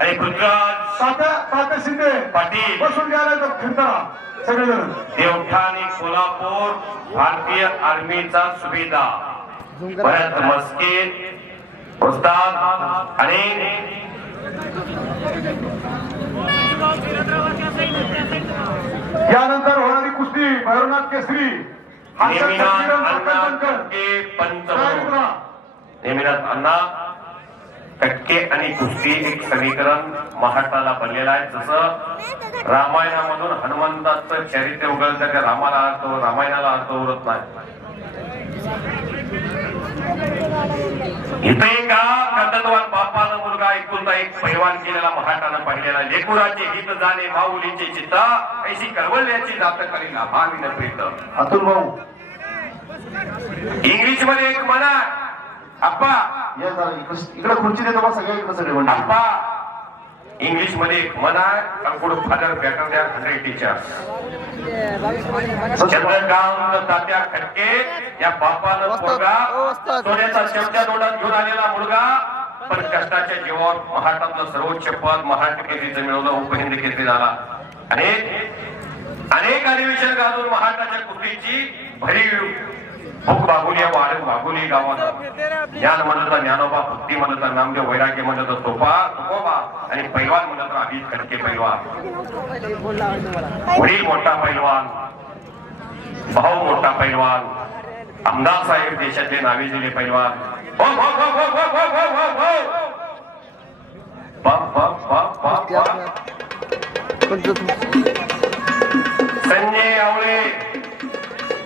आणि पृथ्वीराज तात्या तात्या शिंदे. पाटील. बसून घ्यायला येतात फिरताना सगळेजण. देवठा आणि कोल्हापूर भारतीय आर्मीचा सुभेदार भरत मस्के उस्ताद आणि यानंतर होणारी कुस्ती भैरवनाथ केसरी. नेमिनाथ अण्णा पटकनकर. कटके पंच काय म्हणून. मुद्रा? नेमिनाथ अण्णा कटके आणि कुस्ती एक समीकरण महाराष्ट्राला बनलेलं आहे. जसं रामायणामधून हनुमंताचं चरित्र उघडलं तर रामाला अर्थ रामायणाला अर्थ उरत नाही. इथे का कर्तव्यवान बापानं मुलगा ऐकून एक पैवान केलेला महाराष्ट्रानं पाहिलेला लेकुराचे हित जाणे माऊलीचे चित्त ऐशी कळवल्याची जात करी लाभावी न प्रीत. अतुल भाऊ इंग्लिशमध्ये एक म्हणा जरा इकडं- खुर्ची देतो बा सगळे इकडे सगळे म्हणजे आप्पा इंग्लिशमध्ये एक म्हणा अंकुड फादर बॅटर द्या हंड्रेड चंद्रकांत तात्या खटके या बापानं पोरगा सोन्याचा शेवटच्या तोंडात घेऊन आलेला मुलगा पण कष्टाच्या जीवावर महाराष्ट्रातलं सर्वोच्च पद महाराष्ट्र केसरीचं मिळवलं उपहिंद केसरी झाला. अनेक अनेक अधिवेशन गाजून महाराष्ट्राच्या कुस्तीची भरीव खूप मागुनी वाढत मागुनी गावात ज्ञान म्हणत ज्ञानोबा भक्ती म्हणत नामदेव वैराग्य म्हणत सोपा तुकोबा आणि पैलवान म्हणत आधी खडके पैलवान. वडील मोठा पैलवान भाऊ मोठा पैलवान आमदार साहेब देशातले नावे दिले पैलवान. संजय आवळे.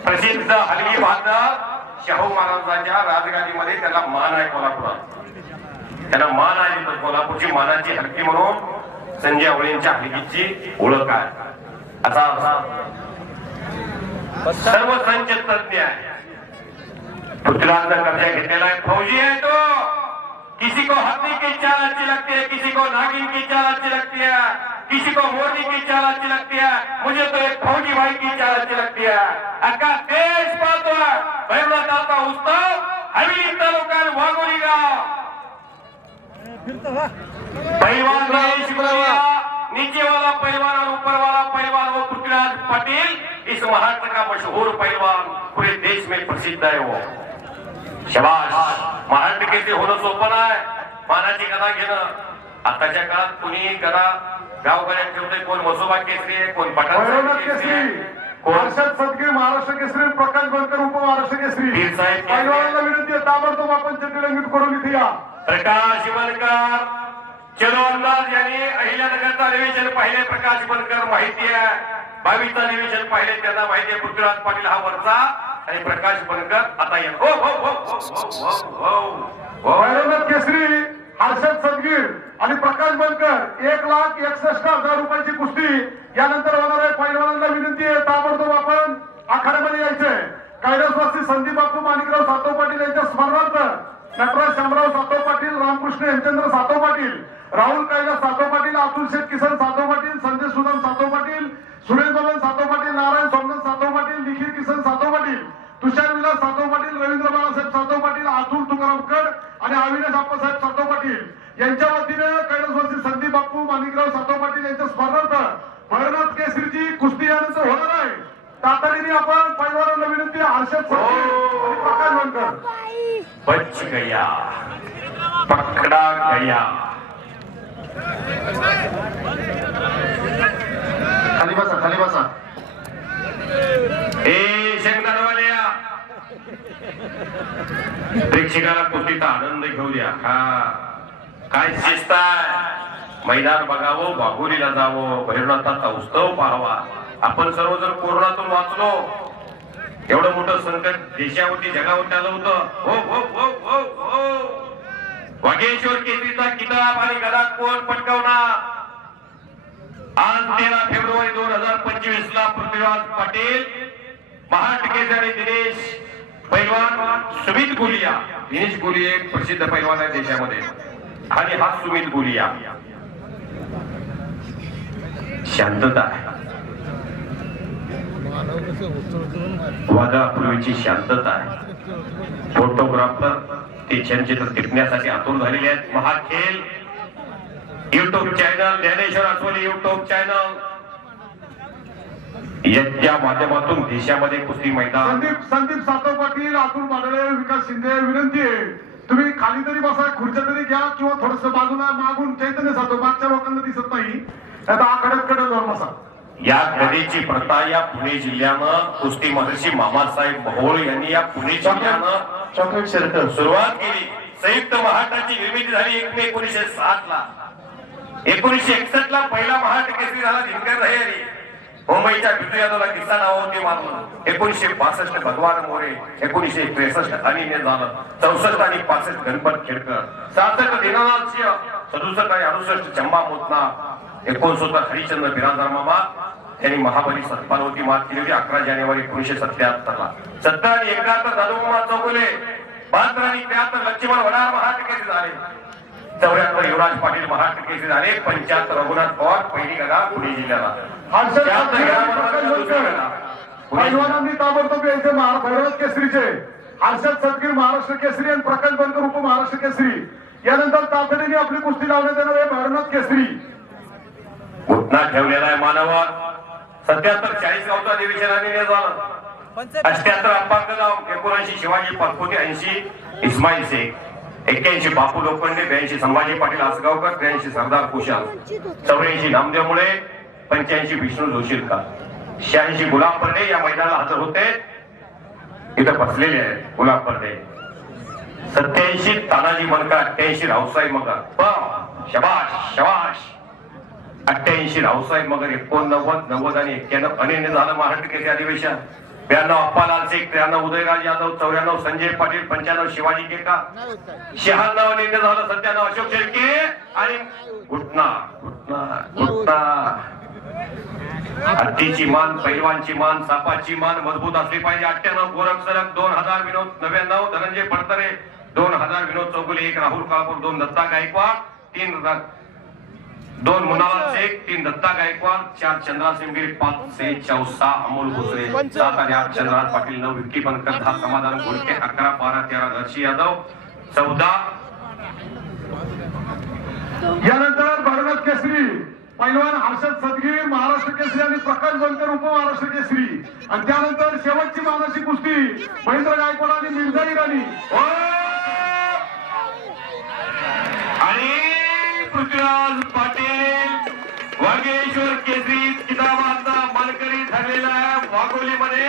प्रसिद्ध हलगी बांधव शाहू महाराजांच्या राजगादीमध्ये त्याला मान आहे कोल्हापुरात. त्याला मान आहे तिथं कोल्हापूरची मानाची हलकी म्हणून संजय आवळेंच्या हलकीची ओळख आहे. असा असा सर्व संच तज्ञ आहे पृथ्वीराजचा कर्जा घेतलेला आहे. फौजी आहे तो. किसी को हाथी की चाल अच्छी लगती है किसी को नागिन की चाल अच्छी लगती है. किसी को मोदी की चाल अच्छी लगती है मुझे तो एक फौजी भाई की चाल अच्छी लगती है। अक्का देश पाहतोय भैरवनाथाचा उत्सव हवेली तालुका वाघोली गाव पहलवान देश बोलिया नीचे वाला पहलवान और ऊपर वाला पहलवान वो पृथ्वीराज पटेल इस महाराष्ट्र का मशहूर पहलवान पूरे देश में प्रसिद्ध है वो। शबाश महाराष्ट्र कैसे होणं सोपं नाही मानाची गदा घेणं आताच्या काळात कुणी घरा गावगाड्यात ठेवतंय कोण? वसोबा केसरी आहे कोण? पठाण केसरी हर्षद सदगीर महाराष्ट्र केसरी प्रकाश बनकर पीर साहेब केसरी. पैलवानाला विनंती आहे ताबडतोब आपण चटरंगीत करून इथे या. प्रकाश बनकर चलो अंदाज यांनी अहिल्यानगरचा निवेशन पाहिले. प्रकाश बनकर माहिती आहे. बावीसचा निवेशन पाहिले. त्यांना माहिती आहे पृथ्वीराज पाटील हा वरचा. आणि प्रकाश बनकर आता या. हो हो हो हो हो हो हो भैरवनाथ केसरी. हर्षद सदगीर आणि प्रकाश बनकर एक लाख एकसष्ट हजार रुपयाची कुस्ती यानंतर होणार आहे पैलवानांना विनंती आहे ताबडतोब आपण आखाड्यामध्ये यायचंय कैलासवासी संदीप बापू माणिकराव सातव पाटील यांच्या स्मरणार्थ नटराज शंभराव सातव पाटील रामकृष्ण हेमचंद्र सातव पाटील राहुल कैलास सातव पाटील अतुल शेख किसन सातव पाटील संजय सुदाम सातव पाटील सुरेश बबन सातव पाटील नारायण सोमनाथ सातव पाटील निखिल किसन सातव पाटील तुषार विलास सातव पाटील रवींद्र बाळासाहेब सातव पाटील अतुल तुकाराम कड आणि अविनाश आप्पासाहेब सातव पाटील यांच्या वतीने कैलासवासी संदीप बाप्पू माणिकराव सातव पाटील यांच्या स्मरणार्थ भैरवनाथ केसरीची कुस्ती यानंतर होणार आहे. तातडीने आपण पैलवानांना विनंती हर्षद प्रकाश बनकर बच गया पकड़ा गया. खाली बसा खाली बसा. ए शेंगदारवाल्या प्रेक्षकाला कुस्तीचा आनंद घेऊ द्या. हा. काय शिस्त मैदान बघावं बागुलीला जावं भैरवनाथाचा उत्सव पाहावा. आपण सर्व जर कोरोनातून वाचलो. एवढं मोठं संकट देशावरती जगावरती आलं होतं. हो हो हो हो हो. वागेश्वर केसरीचा किताब आणि गदा कोण पटकवणार? आज तेरा फेब्रुवारी दोन हजार पंचवीस ला पृथ्वीराज पाटील महाटकेचे आणि दिनेश पैलवान सुमित गुलिया. दिनेश गुलिया एक प्रसिद्ध पैलवान आहे देशामध्ये. आणि हा सुमित गुलिया. शांतता आहे. वादापूर्वीची शांतता आहे. फोटोग्राफर ते छानचित्र टिपण्यासाठी आतुर झालेले आहेत. Maha Khel YouTube channel Dnyaneshwar Aswali YouTube channel याच्या माध्यमातून देशामध्ये कुस्ती मैदान संदीप संदीप सातव पाटील अतुल बाडळे विकास शिंदे विनंती आहे. तुम्ही खाली तरी बसा खुर्च्या तरी घ्या किंवा थोडस बाजूला मागून चैतन्य सातव मागच्या लोकांना दिसत नाही. आता आकड्यात कडे जाऊन बसा. या कलेची प्रथा या पुणे जिल्ह्यानं कुस्ती महर्षी मामासाहेब मोहोळ यांनी या पुणे जिल्ह्यानं चॉकलेट सर्कल सुरुवात केली. संयुक्त महाराष्ट्राची निर्मिती झाली एक मे एकोणीशे सात ला एकोणीशे एकसष्ट ला पहिला महाराष्ट्र केसरी झाला दिनकर रहियानी मुंबईच्या बिजू किस्सा किस्सा नावावरती मानून एकोणीशे पासष्ट भगवान मोरे एकोणीशे त्रेसष्ट अनिल झालं. चौसष्ट आणि पासष्ट गणपत खेडकर. सहासष्ट दीनानाथ सिंह सदुसष्ट आणि अडुसष्ट चंबा मोतना एकोणसत्तर हरिचंद्र बिराजदार मामा त्यांनी महाबली सत्पालवरती मात केली होती अकरा जानेवारी एकोणीशे सत्याहत्तर ला सत्तर आणि एकाहत्तर दादोबा चौगुले बहात्तर आणि त्र्याहत्तर लक्ष्मण वडार महाराष्ट्र झाले. चौऱ्याहत्तर युवराज पाटील महाराष्ट्र केसरी झाले पंच्याहत्तर रघुनाथ पवार पहिली गदा पुणे जिल्ह्याला. ताबडतोब यायचे भैरवनाथ केसरीचे. हर्षद सदगीर महाराष्ट्र केसरी आणि प्रकाश बनकर उप महाराष्ट्र केसरी. यानंतर तातडीने आपली कुस्ती लावण्यात येणार आहे भैरवनाथ केसरी. घुटना ठेवलेला आहे मानवावर सत्याहत्तर चाळीस गावचा अधिवेशनाने निर्णय झाला. अठ्याहत्तर अप्पांक गाव एकोणऐंशी शिवाजी पाचपुते ऐंशी इस्माईल शेख. एक्क्याऐंशी बापू लोखंडे ब्याऐंशी संभाजी पाटील आसगावकर त्र्याऐंशी सरदार कुशाल. चौऱ्याऐंशी नामदेव मुळे पंच्याऐंशी विष्णू जोशीलकर. शहाऐंशी गुलाब पर्डे या मैदानाला हजर होते. इथं बसलेले आहेत गुलाब पर्डे सत्याऐंशी तानाजी मनकर अठ्ठ्याऐंशी रावसाहेब मगर. शबाश! शबाश! अठ्ठ्याऐंशी रावसाहेब मगर एकोणनव्वद नव्वद आणि एक्क्याण्णव. अनिल झालं महाराष्ट्र केसरी अधिवेशन. ब्याण्णव अप्पालाल शेख त्र्याण्णव उदयराज यादव चौऱ्याण्णव संजय पाटील पंच्याण्णव शिवाजी केका शहाण्णव निर्णय झालं सत्त्याण्णव अशोक शेळके आणि घुटना घुटना घुटना. हत्तीची मान पैलवानची मान सापाची मान मजबूत असली पाहिजे. अठ्ठ्याण्णव गोरख सरक दोन हजार विनोद नव्याण्णव धनंजय फडतरे दोन हजार विनोद चौगुले एक राहुल कापूर दोन दत्ता गायकवाड तीन दोन मुनालाल शेख तीन दत्ता गायकवाड चार चंद्रा सिंगगिरी पाच से चौसा अमोल भोसले. सात आणि आठ चंद्रनाथ पाटील नऊ विक्की बनकर दहा समाधान घोडके अकरा बारा तेरा घरशी यादव चौदा. यानंतर भरगत केसरी पैलवान हर्षद सदगीर महाराष्ट्र केसरी आणि प्रकाश बनकर उप महाराष्ट्र केसरी. आणि त्यानंतर शेवटची मानाची कुस्ती महेंद्र गायकवाड आणि मिर्झा इराणी ओ! आणि पृथ्वीराज पाटील वागेश्वर केसरी किताबांचा मानकरी ठरलेला आहे वाघोलीमध्ये.